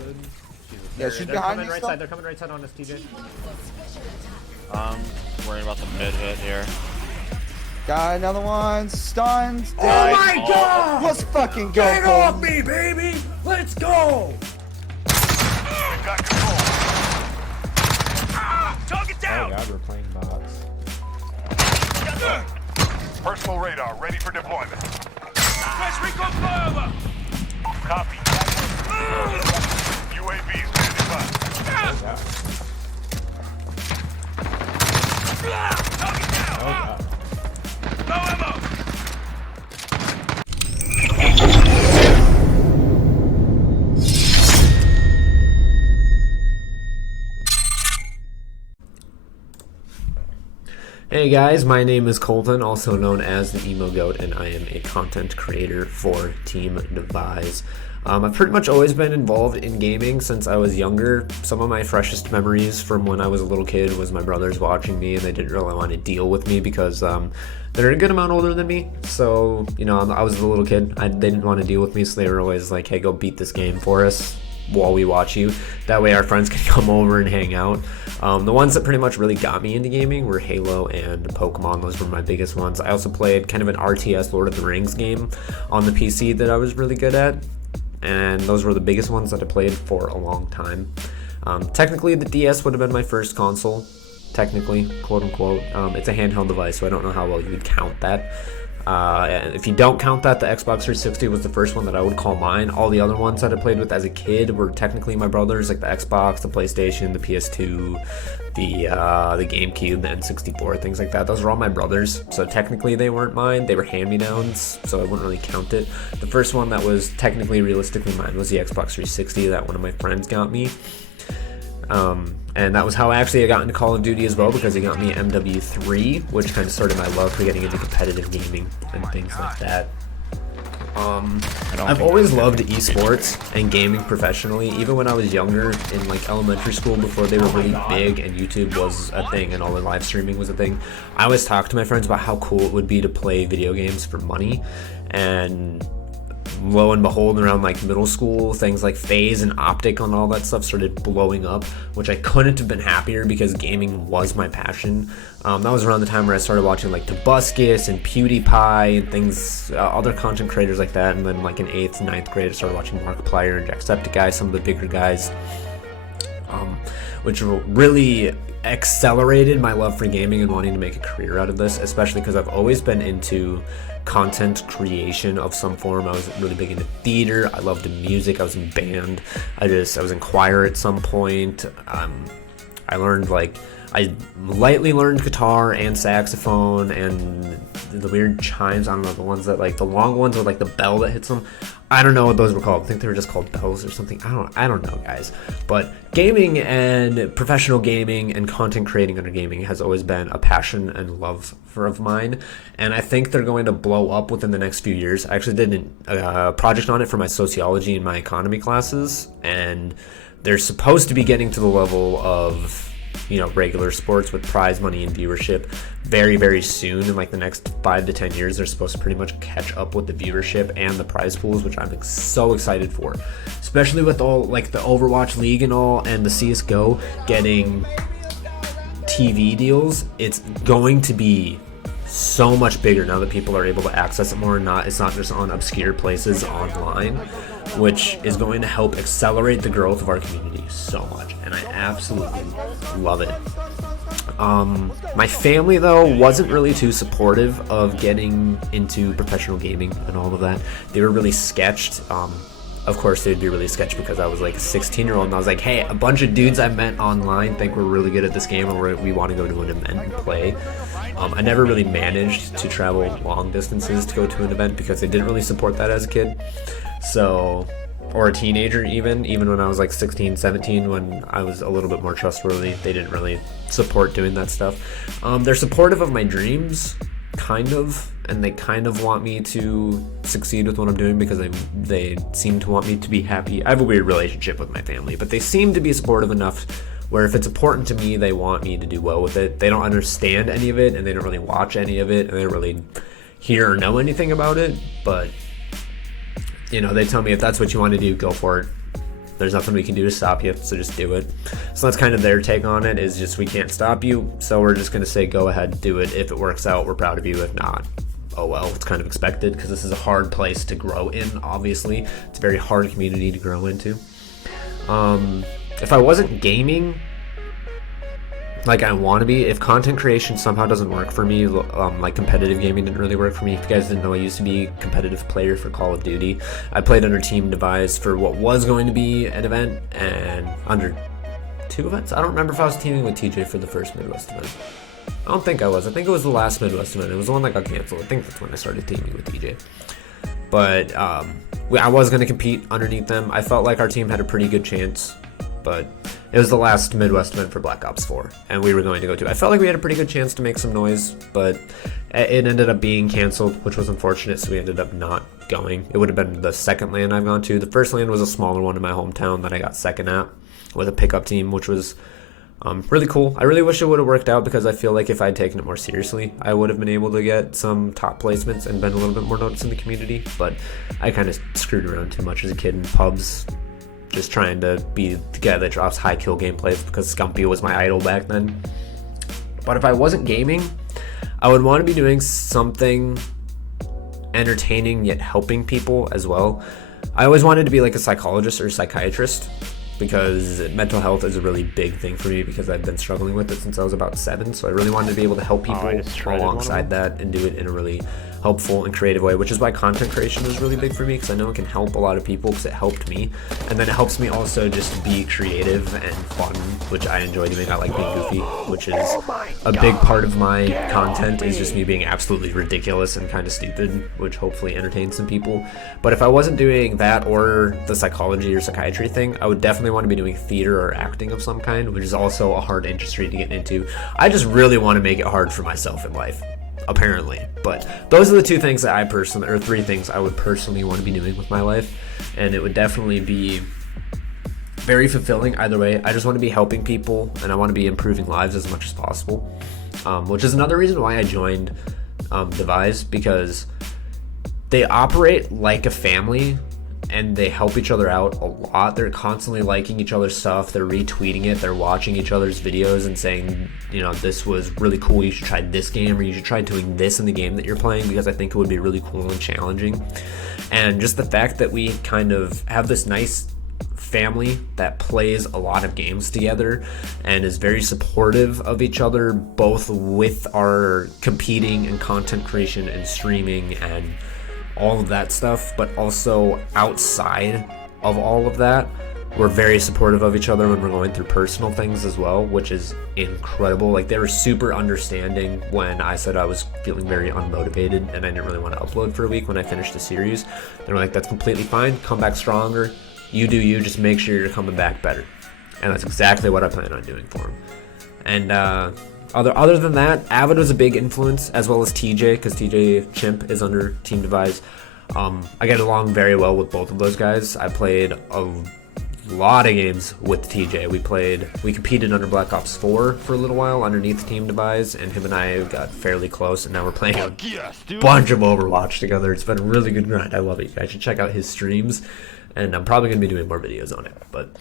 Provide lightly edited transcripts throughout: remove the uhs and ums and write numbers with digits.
Good. Yeah, she's behind me. They're coming right side on us, TJ. Worrying about the mid hit here. Got another one. Stunned. Oh my god! Let's fucking go. Get off me, baby! Let's go! We've got control. Target Oh down! god, we're playing bots. Personal radar ready for deployment. Press recon flyover! Copy. UAV standing by. Target down! Oh god. No ammo! Hey guys, my name is Colton, also known as the Emo Goat, and I am a content creator for Team Devise. I've pretty much always been involved in gaming since I was younger. Some of my freshest memories from when I was a little kid was my brothers watching me, and they didn't really want to deal with me because they're a good amount older than me. So, you know, I was a little kid. They didn't want to deal with me, so they were always like, hey, go beat this game for us while we watch you. That way our friends can come over and hang out. The ones that pretty much really got me into gaming were Halo and Pokemon. Those were my biggest ones. I also played kind of an RTS Lord of the Rings game on the PC that I was really good at, and those were the biggest ones that I played for a long time. Technically the DS would have been my first console, technically, quote unquote. It's a handheld device, so I don't know how well you would count that. If you don't count that, the Xbox 360 was the first one that I would call mine. All the other ones that I played with as a kid were technically my brothers, like the Xbox, the PlayStation, the PS2, the GameCube, the N64, things like that. Those were all my brothers, so technically they weren't mine. They were hand-me-downs, so I wouldn't really count it. The first one that was technically realistically mine was the Xbox 360 that one of my friends got me. And that was how I got into Call of Duty as well, because he got me MW3, which kind of started my love for getting into competitive gaming and things like that. I've always loved esports and gaming professionally, even when I was younger in like elementary school before they were really big and YouTube was a thing and all the live streaming was a thing. I always talked to my friends about how cool it would be to play video games for money, and lo and behold, around like middle school, things like Phase and Optic and all that stuff started blowing up, which I couldn't have been happier because gaming was my passion. That was around the time where I started watching like Tobuscus and PewDiePie and things, other content creators like that. And then like in 8th, 9th grade, I started watching Markiplier and Jacksepticeye, some of the bigger guys, which really accelerated my love for gaming and wanting to make a career out of this, especially because I've always been into content creation of some form. I was really big into theater. I loved music. I was in band. I was in choir at some point. I lightly learned guitar and saxophone and the weird chimes. I don't know, the ones that like the long ones with like the bell that hits them. I don't know what those were called. I think they were just called bells or something. I don't know, guys. But gaming and professional gaming and content creating under gaming has always been a passion and love of mine. And I think they're going to blow up within the next few years. I actually did a project on it for my sociology and my economy classes, and they're supposed to be getting to the level of, you know, regular sports with prize money and viewership very, very soon. In like the next 5 to 10 years, they're supposed to pretty much catch up with the viewership and the prize pools, which I'm so excited for, especially with all like the Overwatch League and all, and the CSGO getting TV deals. It's going to be so much bigger now that people are able to access it more, and it's not just on obscure places online, which is going to help accelerate the growth of our community so much, and I absolutely love it. My family, though, wasn't really too supportive of getting into professional gaming and all of that. They were really sketched. Of course, they'd be really sketched because I was like a 16-year-old, and I was like, hey, a bunch of dudes I met online think we're really good at this game, and we want to go to an event and play. I never really managed to travel long distances to go to an event because they didn't really support that as a kid. So, or a teenager even when I was like 16, 17, when I was a little bit more trustworthy, they didn't really support doing that stuff. They're supportive of my dreams, kind of, and they kind of want me to succeed with what I'm doing because they seem to want me to be happy. I have a weird relationship with my family, but they seem to be supportive enough where if it's important to me, they want me to do well with it. They don't understand any of it, and they don't really watch any of it, and they don't really hear or know anything about it, but you know, they tell me if that's what you want to do, go for it. There's nothing we can do to stop you, so just do it. So that's kind of their take on it, is just we can't stop you, so we're just going to say go ahead, do it. If it works out, we're proud of you. If not, oh well, it's kind of expected, because this is a hard place to grow in, obviously. It's a very hard community to grow into. If I wasn't gaming like I want to be, if content creation somehow doesn't work for me, like competitive gaming didn't really work for me. If you guys didn't know, I used to be a competitive player for Call of Duty. I played under Team Devise for what was going to be an event, and under 2 events. I don't remember if I was teaming with TJ for the first Midwest event. I don't think I was. I think it was the last Midwest event. It was the one that got canceled. I think that's when I started teaming with TJ. But I was going to compete underneath them. I felt like our team had a pretty good chance, but it was the last Midwest event for Black Ops 4, and we were going to go to. I felt like we had a pretty good chance to make some noise, but it ended up being canceled, which was unfortunate, so we ended up not going. It would have been the second LAN I've gone to. The first LAN was a smaller one in my hometown that I got second at with a pickup team, which was really cool. I really wish it would have worked out, because I feel like if I'd taken it more seriously, I would have been able to get some top placements and been a little bit more noticed in the community, but I kind of screwed around too much as a kid in pubs, just trying to be the guy that drops high kill gameplays, because Scumpy was my idol back then. But if I wasn't gaming, I would want to be doing something entertaining yet helping people as well. I always wanted to be like a psychologist or a psychiatrist, because mental health is a really big thing for me, because I've been struggling with it since I was about 7. So I really wanted to be able to help people alongside that and do it in a really helpful and creative way, which is why content creation is really big for me, because I know it can help a lot of people, because it helped me. And then it helps me also just be creative and fun, which I enjoy doing. I like being goofy, which is a big part of my content, is just me being absolutely ridiculous and kind of stupid, which hopefully entertains some people. But if I wasn't doing that or the psychology or psychiatry thing, I would definitely want to be doing theater or acting of some kind, which is also a hard industry to get into. I just really want to make it hard for myself in life, apparently. But those are the 2 things that I personally, or 3 things I would personally want to be doing with my life, and it would definitely be very fulfilling either way. I just want to be helping people, and I want to be improving lives as much as possible, which is another reason why I joined Devise, because they operate like a family and they help each other out a lot. They're constantly liking each other's stuff, they're retweeting it, they're watching each other's videos and saying, you know, this was really cool, you should try this game, or you should try doing this in the game that you're playing, because I think it would be really cool and challenging. And just the fact that we kind of have this nice family that plays a lot of games together and is very supportive of each other, both with our competing and content creation and streaming and all of that stuff, but also outside of all of that, we're very supportive of each other when we're going through personal things as well, which is incredible. Like, they were super understanding when I said I was feeling very unmotivated and I didn't really want to upload for a week when I finished the series. They were like, that's completely fine, come back stronger, you do you, just make sure you're coming back better. And that's exactly what I plan on doing for them. And other than that, Avid was a big influence, as well as TJ, because TJ Chimp is under Team Devise. I get along very well with both of those guys. I played a lot of games with TJ. We competed under Black Ops 4 for a little while underneath Team Devise, and him and I got fairly close, and now we're playing a bunch of Overwatch together. It's been a really good grind. I love it. You guys should check out his streams, and I'm probably going to be doing more videos on it. But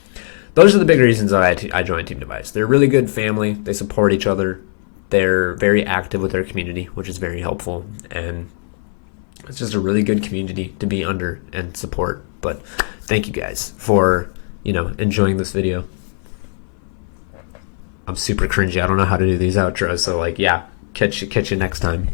those are the big reasons that I joined Team Devise. They're a really good family. They support each other. They're very active with their community, which is very helpful, and it's just a really good community to be under and support. But thank you guys for, you know, enjoying this video. I'm super cringy. I don't know how to do these outros, so like, yeah, catch you next time.